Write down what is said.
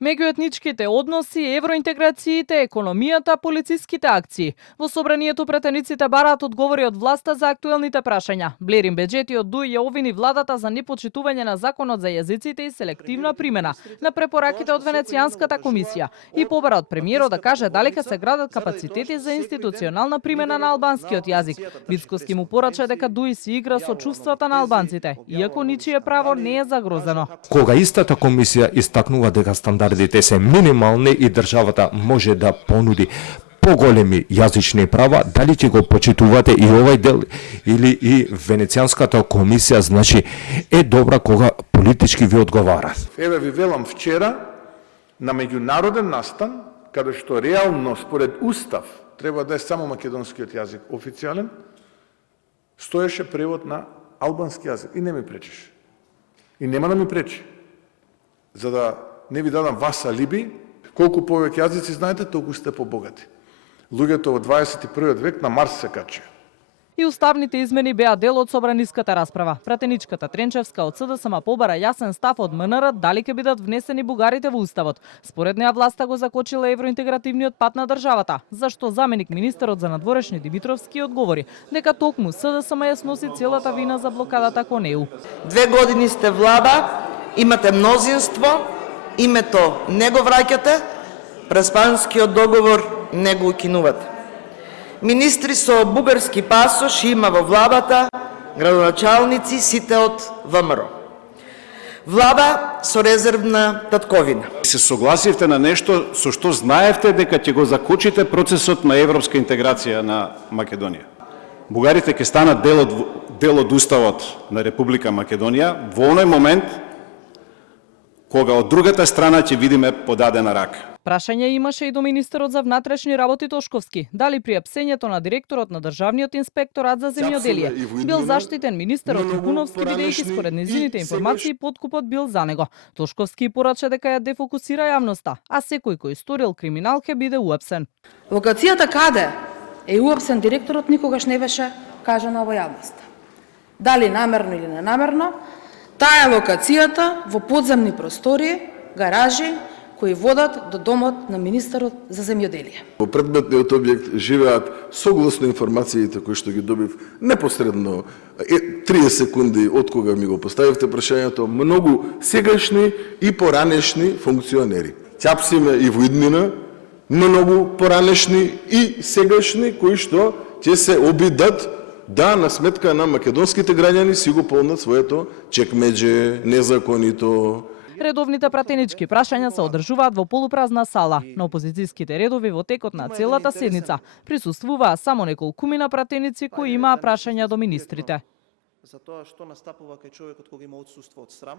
меѓуетничките односи, евроинтеграциите, економијата, полициските акции. Во собранието претениците бараат одговори од власта за актуелните прашања. Блерин Беџетиот Дуј ја обвини владата за непочитување на законот за јазиците и селективна примена на препораките од Венецијанската комисија и побара од премиерот да каже дали ќе се градат капацитети за институционална примена на албанскиот јазик. Мицкоски му порача дека Дуј си игра со чувствата на албанците, иако ничие право не е загрозено. Кога истата комисија истакнува дека стандардите се минимални и државата може да понуди поголеми јазични права, дали ќе го почитувате и овој дел или и Венецијанската комисија, значи е добра кога политички ви одговара. Еве ви велам вчера на меѓународен настан, каде што реално според устав треба да е само македонскиот јазик официјален, стоеше превод на албански јазик и не ми пречеше. И нема да ми пречи. За да не ви дадам вас алиби, колку повеќе јазици знаете, толку сте побогати. Луѓето во 21 век на Марс се качи. И уставните измени беа дел од собраниската расправа. Пратеничката Тренчевска од СДСМ побара јасен став од МНР дали ќе бидат внесени бугарите во уставот. Според неа власта го закочила евроинтегративниот пат на државата, зашто заменик министерот за надворешни Димитровски одговори дека токму СДСМ ја сноси целата вина за блокадата кон ЕУ. 2 години сте влада, имате мнозинство, името не го враќате, Преспанскиот договор не го укинувате. Министри со бугарски пасош има во владата, градоначалници сите од ВМРО. Влада со резервна татковина. Се согласивте на нешто со што знаевте дека ќе го закочите процесот на европска интеграција на Македонија. Бугарите ќе станат дел од уставот на Република Македонија во оној момент кога од другата страна ќе видиме подадена рака. Прашање имаше и до министерот за внатрешни работи Тошковски. Дали при апсењето на директорот на Државниот инспекторат за земјоделие бил заштитен министерот Трифуновски, бидејќи според незините информации подкупот бил за него. Тошковски порача дека ја дефокусира јавноста, а секој кој сторил криминал ќе биде уапсен. Локацијата каде е уапсен директорот никогаш не беше кажано во јавноста. Дали намерно или ненамерно, таа е локацијата во подземни простории, гаражи, кои водат до домот на министерот за земјоделие. Во предметниот објект живеат согласно информациите кои што ги добив непосредно 30 секунди од кога ми го поставивте прашањето, многу сегашни и поранешни функционери. Ќапсиме и во иднина многу поранешни и сегашни кои што ќе се обидат да на сметка на македонските граѓани си го полнат своето чекмедже незаконито. Редовните пратенички прашања се одржуваат во полупразна сала. На опозицијските редови во текот на целата седница присуствуваа само неколкумина пратеници кои имаа прашања до министрите. За тоа што настапува кај човекот кога има отсуство од срам.